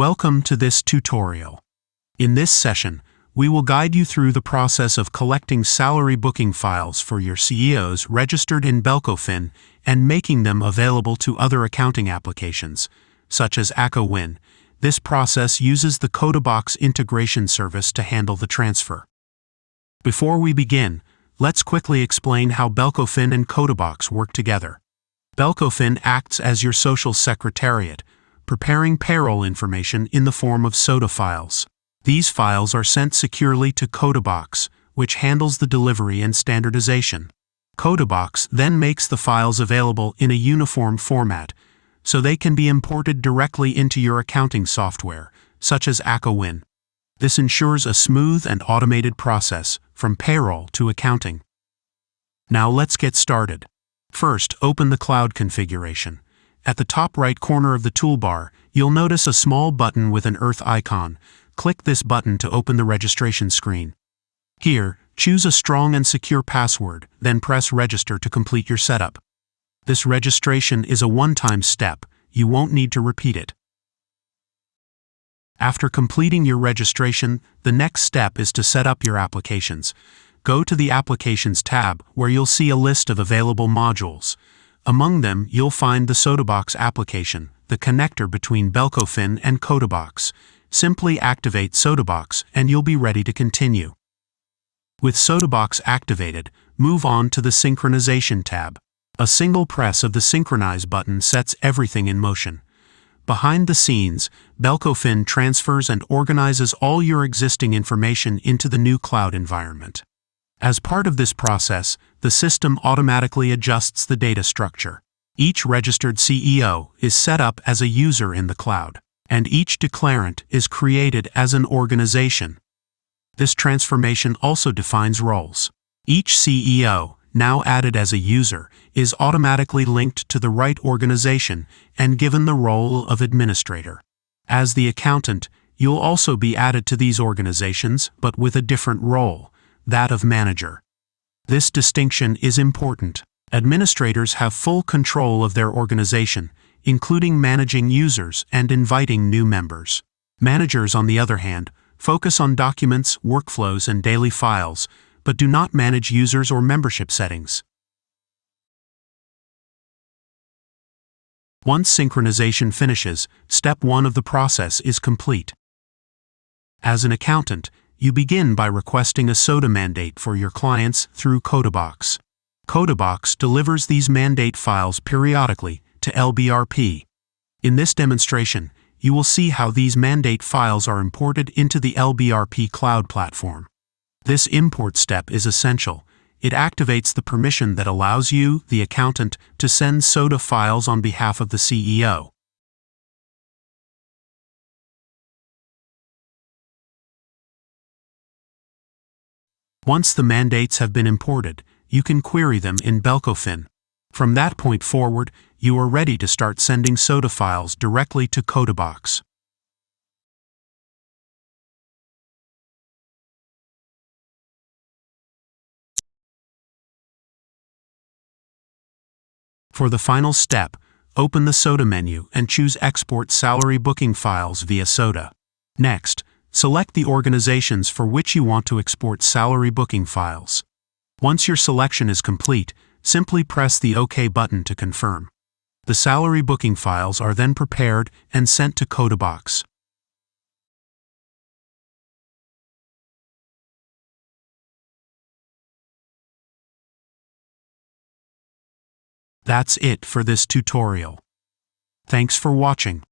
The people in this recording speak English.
Welcome to this tutorial. In this session, we will guide you through the process of collecting salary booking files for your CEOs registered in Belcofin and making them available to other accounting applications, such as ACOWIN. This process uses the CodaBox integration service to handle the transfer. Before we begin, let's quickly explain how Belcofin and CodaBox work together. Belcofin acts as your social secretariat, preparing payroll information in the form of SODA files. These files are sent securely to CodaBox, which handles the delivery and standardization. CodaBox then makes the files available in a uniform format, so they can be imported directly into your accounting software, such as ACOWIN. This ensures a smooth and automated process from payroll to accounting. Now let's get started. First, open the cloud configuration. At the top right corner of the toolbar, you'll notice a small button with an Earth icon. Click this button to open the registration screen. Here, choose a strong and secure password, then press Register to complete your setup. This registration is a one-time step. You won't need to repeat it. After completing your registration, the next step is to set up your applications. Go to the Applications tab, where you'll see a list of available modules. Among them, you'll find the CodaBox application, the connector between Belcofin and CodaBox. Simply activate CodaBox and you'll be ready to continue. With CodaBox activated, move on to the Synchronization tab. A single press of the Synchronize button sets everything in motion. Behind the scenes, Belcofin transfers and organizes all your existing information into the new cloud environment. As part of this process, the system automatically adjusts the data structure. Each registered CEO is set up as a user in the cloud, and each declarant is created as an organization. This transformation also defines roles. Each CEO, now added as a user, is automatically linked to the right organization and given the role of administrator. As the accountant, you'll also be added to these organizations, but with a different role, that of manager. This distinction is important. Administrators have full control of their organization, including managing users and inviting new members. Managers, on the other hand, focus on documents, workflows, and daily files, but do not manage users or membership settings. Once synchronization finishes, step 1 of the process is complete. As an accountant, you begin by requesting a SODA mandate for your clients through CodaBox. CodaBox delivers these mandate files periodically to LBRP. In this demonstration, you will see how these mandate files are imported into the LBRP cloud platform. This import step is essential. It activates the permission that allows you, the accountant, to send SODA files on behalf of the CEO. Once the mandates have been imported, you can query them in Belcofin. From that point forward, you are ready to start sending SODA files directly to CodaBox. For the final step, open the SODA menu and choose Export Salary Booking Files via SODA. Next, select the organizations for which you want to export salary booking files. Once your selection is complete, simply press the OK button to confirm. The salary booking files are then prepared and sent to CodaBox. That's it for this tutorial. Thanks for watching.